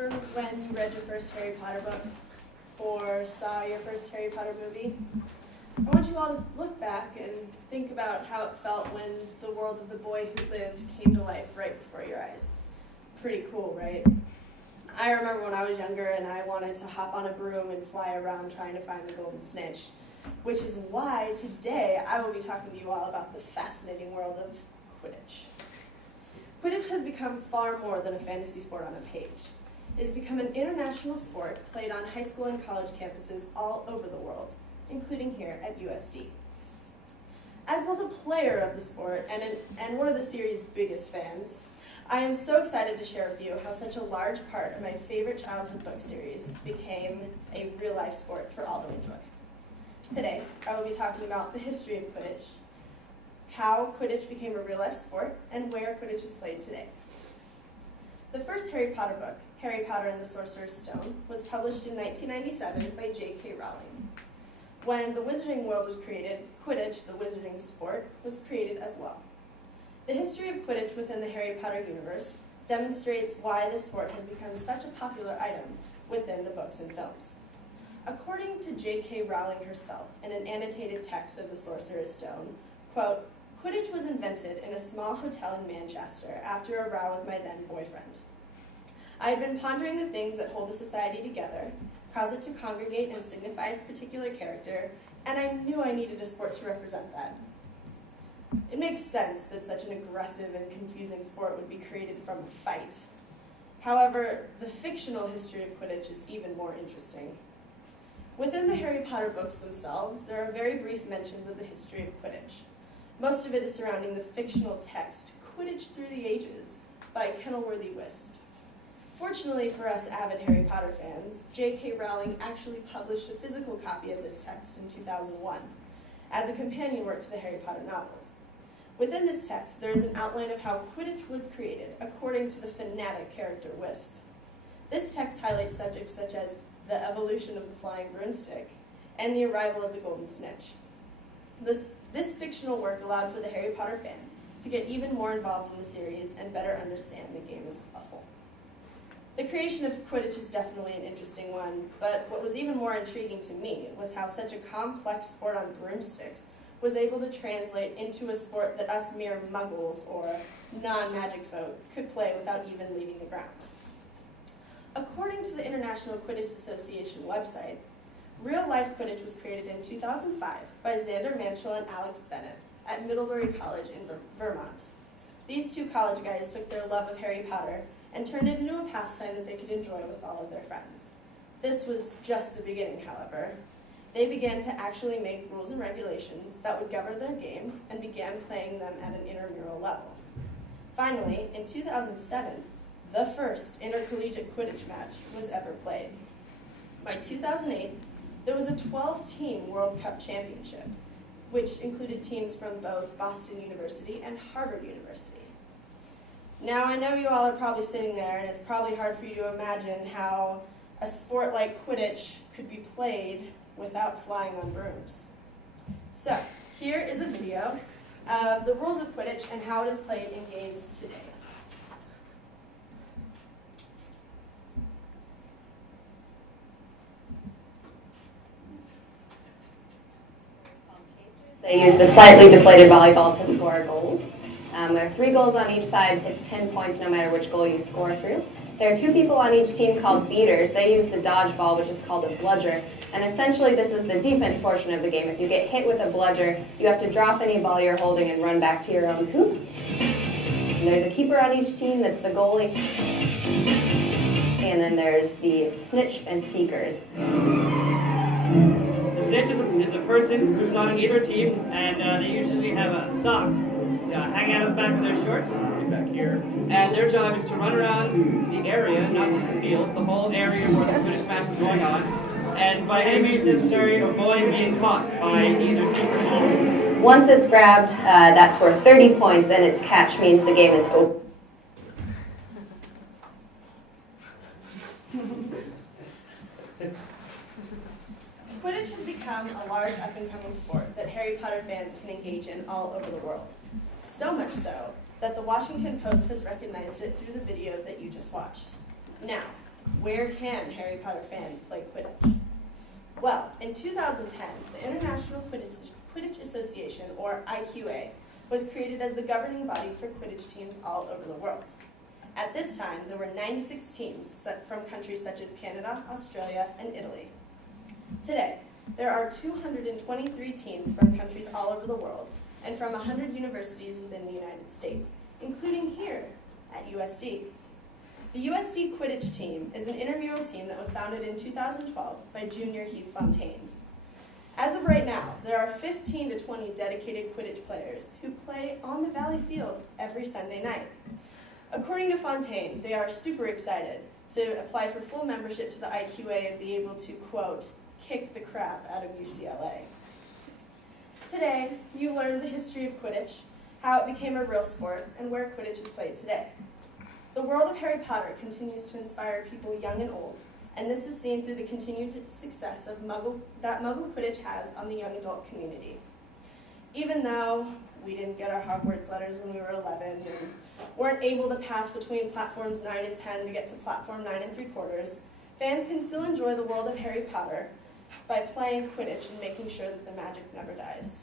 remember when you read your first Harry Potter book or saw your first Harry Potter movie? I want you all to look back and think about how it felt when the world of the boy who lived came to life right before your eyes. Pretty cool, right? I remember when I was younger and I wanted to hop on a broom and fly around trying to find the golden snitch, which is why today I will be talking to you all about the fascinating world of Quidditch. Quidditch has become far more than a fantasy sport on a page. It has become an international sport played on high school and college campuses all over the world, including here at USD. As both a player of the sport and one of the series' biggest fans, I am so excited to share with you how such a large part of my favorite childhood book series became a real-life sport for all to enjoy. Today, I will be talking about the history of Quidditch, how Quidditch became a real-life sport, and where Quidditch is played today. The first Harry Potter book, Harry Potter and the Sorcerer's Stone, was published in 1997 by J.K. Rowling. When the Wizarding World was created, Quidditch, the wizarding sport, was created as well. The history of Quidditch within the Harry Potter universe demonstrates why this sport has become such a popular item within the books and films. According to J.K. Rowling herself in an annotated text of the Sorcerer's Stone, quote, "Quidditch was invented in a small hotel in Manchester after a row with my then boyfriend. I had been pondering the things that hold a society together, cause it to congregate and signify its particular character, and I knew I needed a sport to represent that. It makes sense that such an aggressive and confusing sport would be created from a fight. However, the fictional history of Quidditch is even more interesting. Within the Harry Potter books themselves, there are very brief mentions of the history of Quidditch. Most of it is surrounding the fictional text, Quidditch Through the Ages, by Kenilworthy Wisp. Fortunately for us avid Harry Potter fans, J.K. Rowling actually published a physical copy of this text in 2001 as a companion work to the Harry Potter novels. Within this text, there is an outline of how Quidditch was created according to the fanatic character Wisp. This text highlights subjects such as the evolution of the flying broomstick and the arrival of the golden snitch. This fictional work allowed for the Harry Potter fan to get even more involved in the series and better understand the game as a whole. The creation of Quidditch is definitely an interesting one, but what was even more intriguing to me was how such a complex sport on broomsticks was able to translate into a sport that us mere muggles or non-magic folk could play without even leaving the ground. According to the International Quidditch Association website, real-life Quidditch was created in 2005 by Xander Manchell and Alex Bennett at Middlebury College in Vermont. These two college guys took their love of Harry Potter and turned it into a pastime that they could enjoy with all of their friends. This was just the beginning, however. They began to actually make rules and regulations that would govern their games and began playing them at an intramural level. Finally, in 2007, the first intercollegiate Quidditch match was ever played. By 2008, there was a 12-team World Cup championship, which included teams from both Boston University and Harvard University. Now, I know you all are probably sitting there, and it's probably hard for you to imagine how a sport like Quidditch could be played without flying on brooms. So, here is a video of the rules of Quidditch and how it is played in games today. They use the slightly deflated volleyball to score goals. There are 3 goals on each side. It's 10 points no matter which goal you score through. There are 2 people on each team called beaters. They use the dodgeball, which is called a bludger. And essentially, this is the defense portion of the game. If you get hit with a bludger, you have to drop any ball you're holding and run back to your own hoop. And there's a keeper on each team. That's the goalie. And then there's the snitch and seekers. The snitch is a person who's not on either team, and they usually have a sock hanging out of the back of their shorts, back here. And their job is to run around the area, not just the field, the whole area where the Quidditch match is going on, and by any means necessary, avoid being caught by either seeker ball. Once it's grabbed, that's worth 30 points, and its catch means the game is over. Quidditch has become a large up-and-coming sport that Harry Potter fans can engage in all over the world. So much so that the Washington Post has recognized it through the video that you just watched. Now, where can Harry Potter fans play Quidditch? Well, in 2010, the International Quidditch Association, or IQA, was created as the governing body for Quidditch teams all over the world. At this time, there were 96 teams from countries such as Canada, Australia, and Italy. Today, there are 223 teams from countries all over the world and from 100 universities within the United States, including here at USD. The USD Quidditch team is an intramural team that was founded in 2012 by junior Heath Fontaine. As of right now, there are 15 to 20 dedicated Quidditch players who play on the Valley Field every Sunday night. According to Fontaine, they are super excited to apply for full membership to the IQA and be able to, quote, kick the crap out of UCLA. Today, you learned the history of Quidditch, how it became a real sport, and where Quidditch is played today. The world of Harry Potter continues to inspire people young and old, and this is seen through the continued success of that Muggle Quidditch has on the young adult community. Even though we didn't get our Hogwarts letters when we were 11 and weren't able to pass between platforms 9 and 10 to get to platform 9 3/4, fans can still enjoy the world of Harry Potter by playing Quidditch and making sure that the magic never dies.